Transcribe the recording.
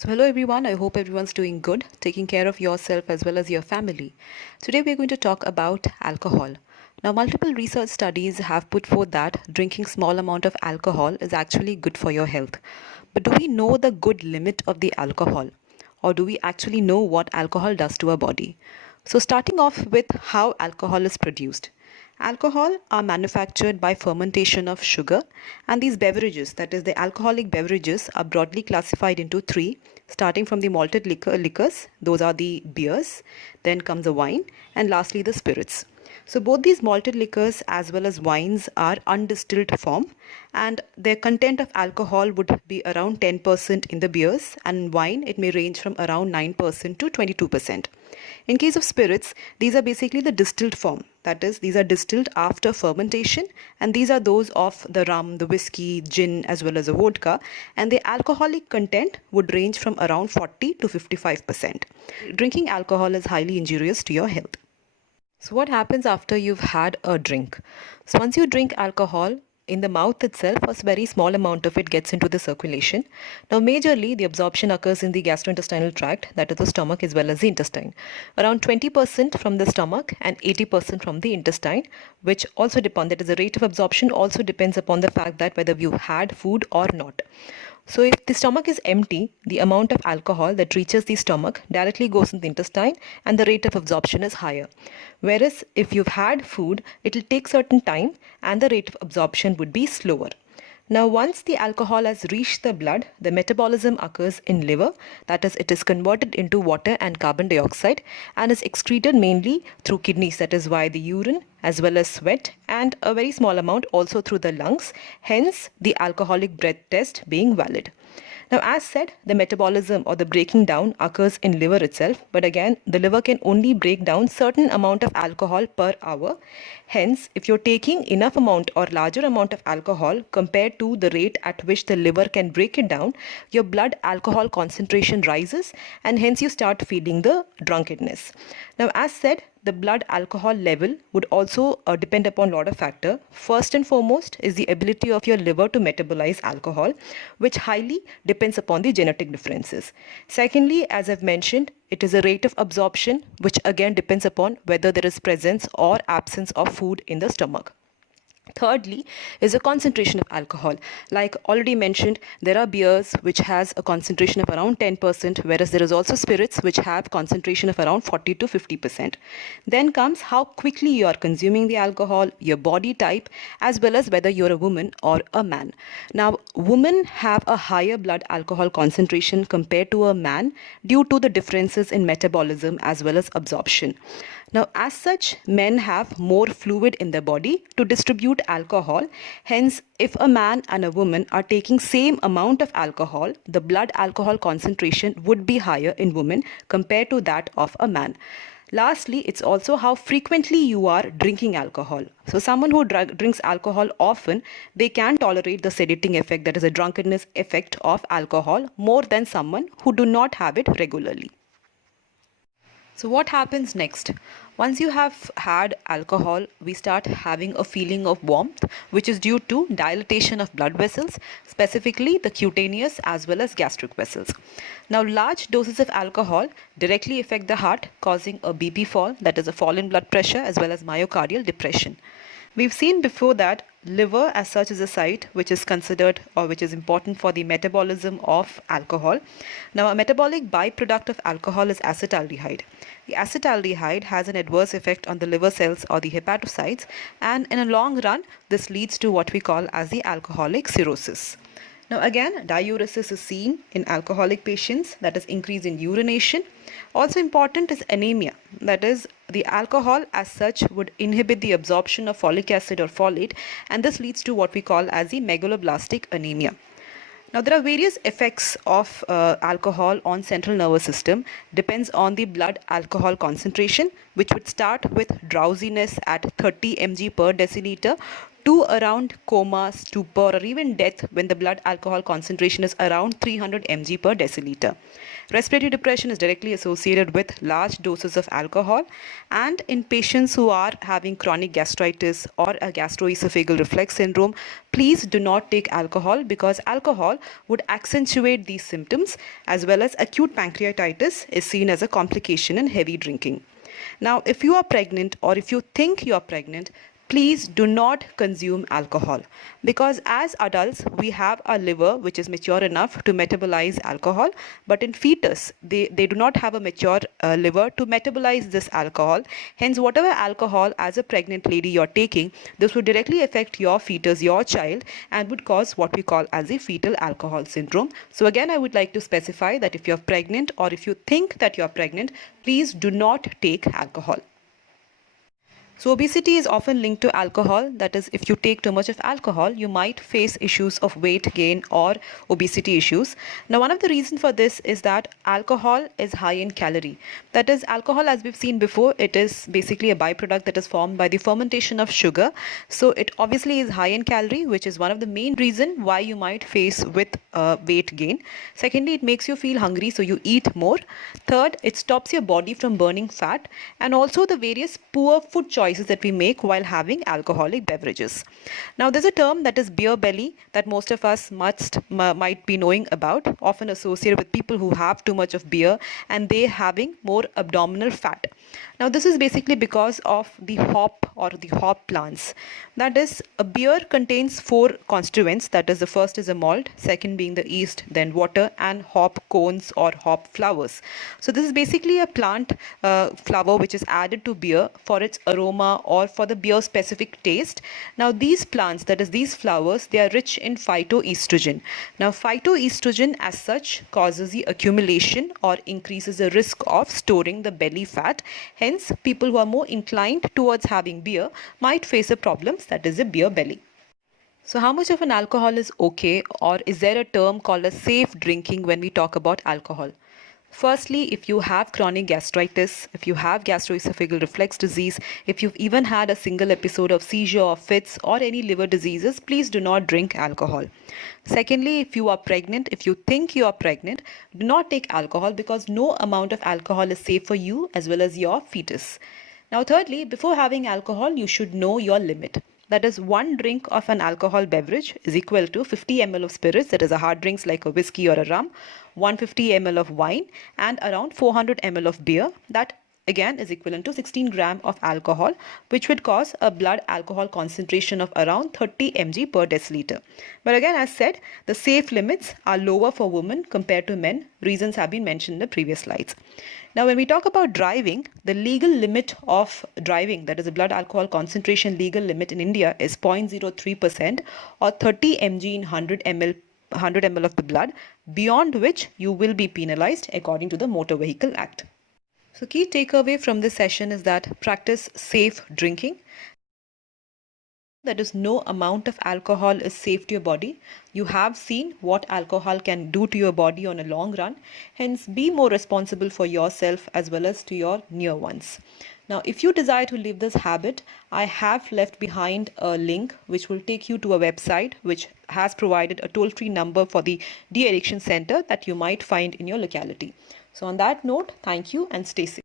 So, hello everyone. I hope everyone's doing good, taking care of yourself as well as your family. Today, we're going to talk about alcohol. Now, multiple research studies have put forth that drinking small amount of alcohol is actually good for your health. But do we know the good limit of the alcohol? Or do we actually know what alcohol does to our body? So, starting off with how alcohol is produced. Alcohol are manufactured by fermentation of sugar, and these beverages, that is the alcoholic beverages, are broadly classified into three, starting from the malted liquors, those are the beers, then comes the wine, and lastly the spirits. So both these malted liquors as well as wines are undistilled form, and their content of alcohol would be around 10% in the beers, and in wine it may range from around 9% to 22%. In case of spirits, these are basically the distilled form. That is, these are distilled after fermentation, and these are those of the rum, the whiskey, gin, as well as the vodka, and the alcoholic content would range from around 40 to 55%. Drinking alcohol is highly injurious to your health. So, what happens after you've had a drink? So, once you drink alcohol, in the mouth itself, a very small amount of it gets into the circulation. Now, majorly, the absorption occurs in the gastrointestinal tract, that is the stomach as well as the intestine. Around 20% from the stomach and 80% from the intestine, which also depend, that is the rate of absorption also depends upon the fact that whether you've had food or not. So if the stomach is empty, the amount of alcohol that reaches the stomach directly goes in the intestine and the rate of absorption is higher. Whereas if you've had food, it will take certain time and the rate of absorption would be slower. Now, once the alcohol has reached the blood, the metabolism occurs in liver, that is, it is converted into water and carbon dioxide and is excreted mainly through kidneys, that is why the urine as well as sweat and a very small amount also through the lungs, hence the alcoholic breath test being valid. Now, as said, the metabolism or the breaking down occurs in liver itself, but again, the liver can only break down certain amount of alcohol per hour. Hence, if you're taking enough amount or larger amount of alcohol compared to the rate at which the liver can break it down, your blood alcohol concentration rises and hence you start feeling the drunkenness. Now, as said, the blood alcohol level would also depend upon a lot of factors. First and foremost is the ability of your liver to metabolize alcohol, which highly depends upon the genetic differences. Secondly, as I've mentioned, it is a rate of absorption, which again depends upon whether there is presence or absence of food in the stomach. Thirdly is a concentration of alcohol. Like already mentioned, there are beers which has a concentration of around 10%, whereas there is also spirits which have concentration of around 40 to 50%. Then comes how quickly you are consuming the alcohol, your body type, as well as whether you're a woman or a man. Now, women have a higher blood alcohol concentration compared to a man due to the differences in metabolism as well as absorption. Now, as such, men have more fluid in their body to distribute alcohol. Hence, if a man and a woman are taking same amount of alcohol, the blood alcohol concentration would be higher in women compared to that of a man. Lastly, it's also how frequently you are drinking alcohol. So someone who drinks alcohol often, they can tolerate the sedating effect, that is a drunkenness effect of alcohol, more than someone who do not have it regularly. So what happens next? Once you have had alcohol, we start having a feeling of warmth, which is due to dilatation of blood vessels, specifically the cutaneous as well as gastric vessels. Now, large doses of alcohol directly affect the heart, causing a BP fall, that is a fall in blood pressure, as well as myocardial depression. We've seen before that liver as such is a site which is considered or which is important for the metabolism of alcohol. Now, a metabolic byproduct of alcohol is acetaldehyde. The acetaldehyde has an adverse effect on the liver cells or the hepatocytes, and in a long run, this leads to what we call as the alcoholic cirrhosis. Now again, diuresis is seen in alcoholic patients, that is increase in urination. Also important is anemia, that is the alcohol as such would inhibit the absorption of folic acid or folate, and this leads to what we call as the megaloblastic anemia. Now, there are various effects of alcohol on central nervous system. Depends on the blood alcohol concentration, which would start with drowsiness at 30 mg per deciliter to around coma, stupor, or even death when the blood alcohol concentration is around 300 mg per deciliter. Respiratory depression is directly associated with large doses of alcohol, and in patients who are having chronic gastritis or a gastroesophageal reflux syndrome, please do not take alcohol, because alcohol would accentuate these symptoms, as well as acute pancreatitis is seen as a complication in heavy drinking. Now, if you are pregnant or if you think you are pregnant, please do not consume alcohol, because as adults we have a liver which is mature enough to metabolize alcohol, but in fetus they do not have a mature liver to metabolize this alcohol. Hence, whatever alcohol as a pregnant lady you're taking, this would directly affect your fetus, your child, and would cause what we call as a fetal alcohol syndrome. So again, I would like to specify that if you're pregnant or if you think that you're pregnant, please do not take alcohol. So obesity is often linked to alcohol. That is, if you take too much of alcohol, you might face issues of weight gain or obesity issues. Now, one of the reasons for this is that alcohol is high in calorie. That is, alcohol, as we've seen before, it is basically a byproduct that is formed by the fermentation of sugar. So it obviously is high in calorie, which is one of the main reasons why you might face with weight gain. Secondly, it makes you feel hungry, so you eat more. Third, it stops your body from burning fat, and also the various poor food choices that we make while having alcoholic beverages. Now, there's a term that is beer belly that most of us might be knowing about, often associated with people who have too much of beer and they having more abdominal fat. Now, this is basically because of the hop or the hop plants. That is, a beer contains 4 constituents. That is, the first is a malt, second being the yeast, then water, and hop cones or hop flowers. So this is basically a plant flower which is added to beer for its aroma or for the beer specific taste. Now, these plants, that is these flowers, they are rich in phytoestrogen. Now, phytoestrogen as such causes the accumulation or increases the risk of storing the belly fat. Hence, people who are more inclined towards having beer might face a problem, that is a beer belly. So how much of an alcohol is okay, or is there a term called as safe drinking when we talk about alcohol? Firstly, if you have chronic gastritis, if you have gastroesophageal reflux disease, if you've even had a single episode of seizure or fits or any liver diseases, please do not drink alcohol. Secondly, if you are pregnant, if you think you are pregnant, do not take alcohol, because no amount of alcohol is safe for you as well as your fetus. Now, thirdly, before having alcohol, you should know your limit. That is, 1 drink of an alcohol beverage is equal to 50 ml of spirits, that is a hard drinks like a whiskey or a rum, 150 ml of wine, and around 400 ml of beer. That again is equivalent to 16 gram of alcohol, which would cause a blood alcohol concentration of around 30 mg per deciliter. But again, as said, the safe limits are lower for women compared to men. Reasons have been mentioned in the previous slides. Now, when we talk about driving, the legal limit of driving, that is the blood alcohol concentration legal limit in India, is 0.03% or 30 mg in 100 ml of the blood, beyond which you will be penalized according to the Motor Vehicle Act. So key takeaway from this session is that practice safe drinking. That is, no amount of alcohol is safe to your body. You have seen what alcohol can do to your body on a long run. Hence, be more responsible for yourself as well as to your near ones. Now, if you desire to leave this habit, I have left behind a link which will take you to a website which has provided a toll-free number for the de-addiction center that you might find in your locality. So on that note, thank you and stay safe.